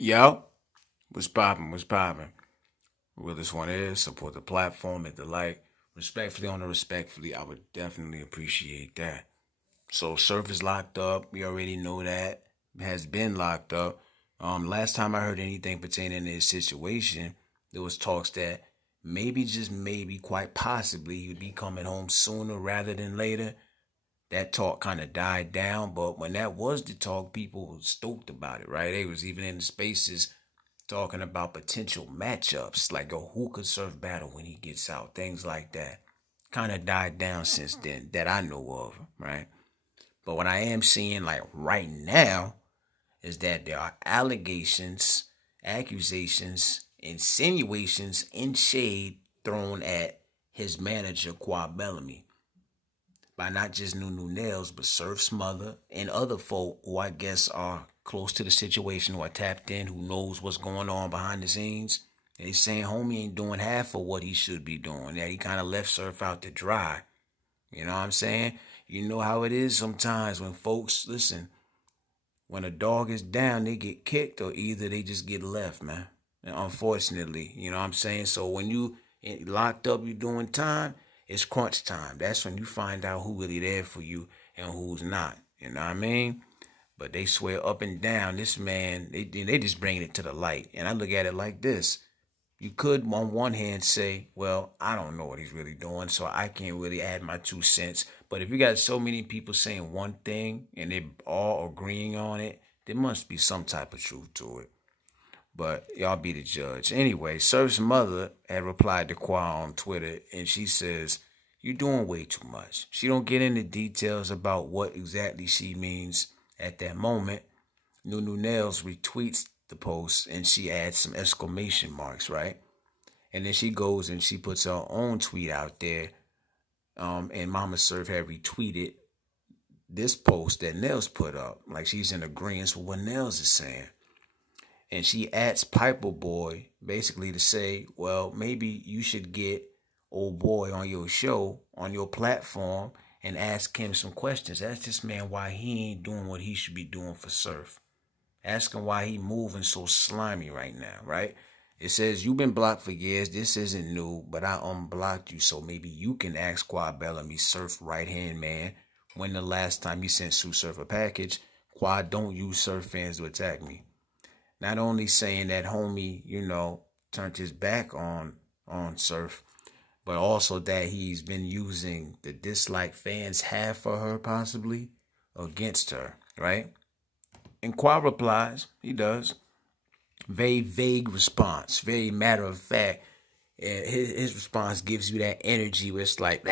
Yo, what's poppin'? What's poppin'? Realest one is support the platform at the like. Respectfully on the respectfully, I would definitely appreciate that. So Surf is locked up. We already know that. Has been locked up. Last time I heard anything pertaining to his situation, there was talks that maybe, just maybe, quite possibly, he'd be coming home sooner rather than later. That talk kind of died down, but when that was the talk, people were stoked about it, right? They was even in the spaces talking about potential matchups, like a who could surf battle when he gets out, things like that. Kind of died down since then that I know of, right? But what I am seeing like right now is that there are allegations, accusations, insinuations, and shade thrown at his manager, Quad Bellamy, by not just New Nails, but Surf's mother and other folk who I guess are close to the situation, who are tapped in, who knows what's going on behind the scenes. They saying homie ain't doing half of what he should be doing. That he kind of left Surf out to dry. You know what I'm saying? You know how it is sometimes when folks, listen, when a dog is down, they get kicked or either they just get left, man. And unfortunately, you know what I'm saying? So when you locked up, you doing time, it's crunch time. That's when you find out who really there for you and who's not. You know what I mean? But they swear up and down, this man, they just bring it to the light. And I look at it like this. You could, on one hand, say, well, I don't know what he's really doing, so I can't really add my 2 cents. But if you got so many people saying one thing and they all agreeing on it, there must be some type of truth to it. But y'all be the judge. Anyway, Surf's mother had replied to Qua on Twitter, and she says, "You're doing way too much." She don't get into details about what exactly she means at that moment. Nunu Nails retweets the post, and she adds some exclamation marks, right? And then she goes and she puts her own tweet out there. And Mama Surf had retweeted this post that Nails put up. Like she's in agreement with what Nails is saying. And she adds Piper Boy basically to say, well, maybe you should get old boy on your show, on your platform, and ask him some questions. Ask this man why he ain't doing what he should be doing for Surf. Ask him why he moving so slimy right now, right? It says, you've been blocked for years. This isn't new, but I unblocked you, so maybe you can ask Quad Bellamy, Surf right-hand man, when the last time you sent Sue Surf a package. Quad don't use Surf fans to attack me. Not only saying that homie, turned his back on Surf, but also that he's been using the dislike fans have for her possibly against her, right? And Qua replies, he does. Very vague response, very matter of fact. And his response gives you that energy where it's like,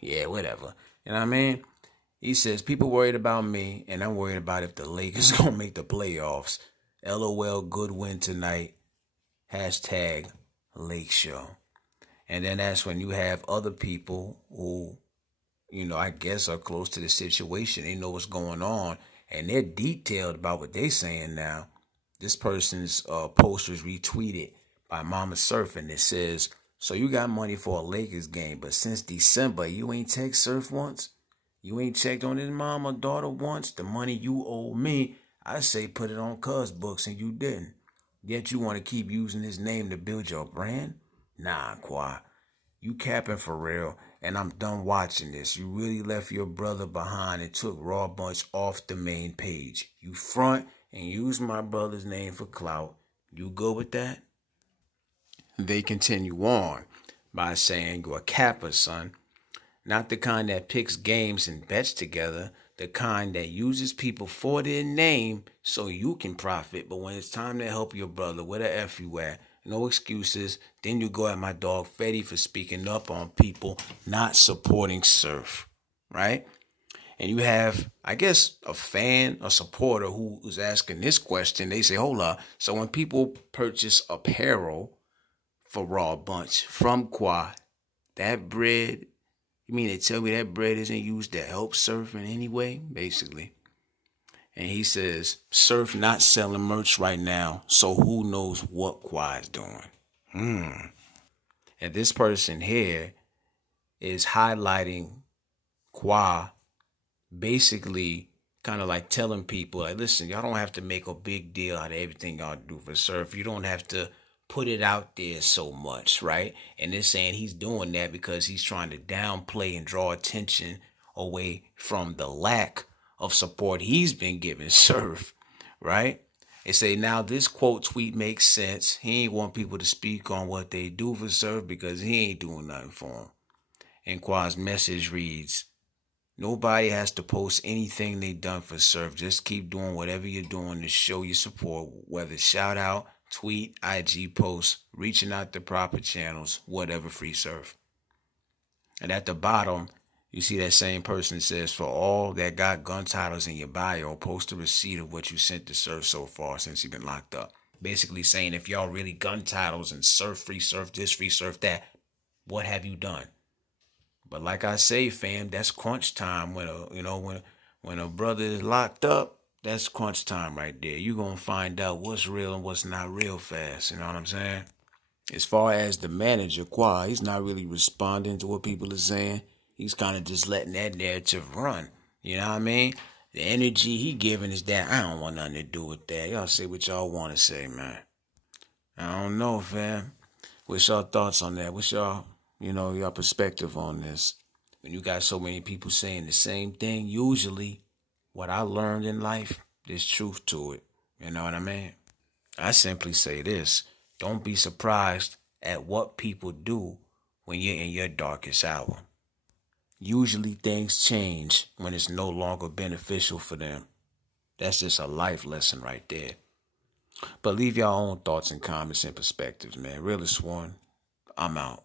yeah, whatever. You know what I mean? He says, people worried about me, and I'm worried about if the Lakers going to make the playoffs. LOL, good win tonight. Hashtag Lake Show. And then that's when you have other people who, I guess are close to the situation. They know what's going on, and they're detailed about what they're saying now. This person's post was retweeted by Mama Surf, and it says, so you got money for a Lakers game, but since December, you ain't text Surf once? You ain't checked on his mom or daughter once? The money you owe me, I say put it on Cuz books, and you didn't. Yet you want to keep using his name to build your brand? Nah, Qua. You capping for real, and I'm done watching this. You really left your brother behind and took Raw Bunch off the main page. You front and use my brother's name for clout. You good with that? They continue on by saying, you're a capper, son. Not the kind that picks games and bets together. The kind that uses people for their name so you can profit. But when it's time to help your brother, where the F you at? No excuses. Then you go at my dog Fetty for speaking up on people not supporting Surf, right? And you have, I guess, a fan, a supporter who is asking this question. They say, hold up. So when people purchase apparel for Raw Bunch from Qua, that bread, you mean they tell me that bread isn't used to help Surf in any way? Basically. And he says, Surf not selling merch right now, so who knows what Qua is doing. And this person here is highlighting Qua basically kind of like telling people, like, listen, y'all don't have to make a big deal out of everything y'all do for surf. You don't have to put it out there so much, right? And they're saying he's doing that because he's trying to downplay and draw attention away from the lack of support he's been giving surf, right? They say now this quote tweet makes sense. He ain't want people to speak on what they do for surf because he ain't doing nothing for him. And Quad's message reads, nobody has to post anything they done for surf. Just keep doing whatever you're doing to show your support, whether shout out, tweet, IG post, reaching out to proper channels, whatever, free surf. And at the bottom, you see that same person that says, for all that got gun titles in your bio, post a receipt of what you sent to surf so far since you've been locked up. Basically saying, if y'all really gun titles and surf this, free surf that, what have you done? But like I say, fam, that's crunch time. When a brother is locked up, that's crunch time right there. You're going to find out what's real and what's not real fast. You know what I'm saying? As far as the manager, Quad, he's not really responding to what people are saying. He's kind of just letting that narrative run. You know what I mean? The energy he giving is that I don't want nothing to do with that. Y'all say what y'all want to say, man. I don't know, fam. What's your thoughts on that? What's your perspective on this? When you got so many people saying the same thing, usually what I learned in life, there's truth to it. You know what I mean? I simply say this. Don't be surprised at what people do when you're in your darkest hour. Usually things change when it's no longer beneficial for them. That's just a life lesson right there. But leave your own thoughts and comments and perspectives, man. Realest one, I'm out.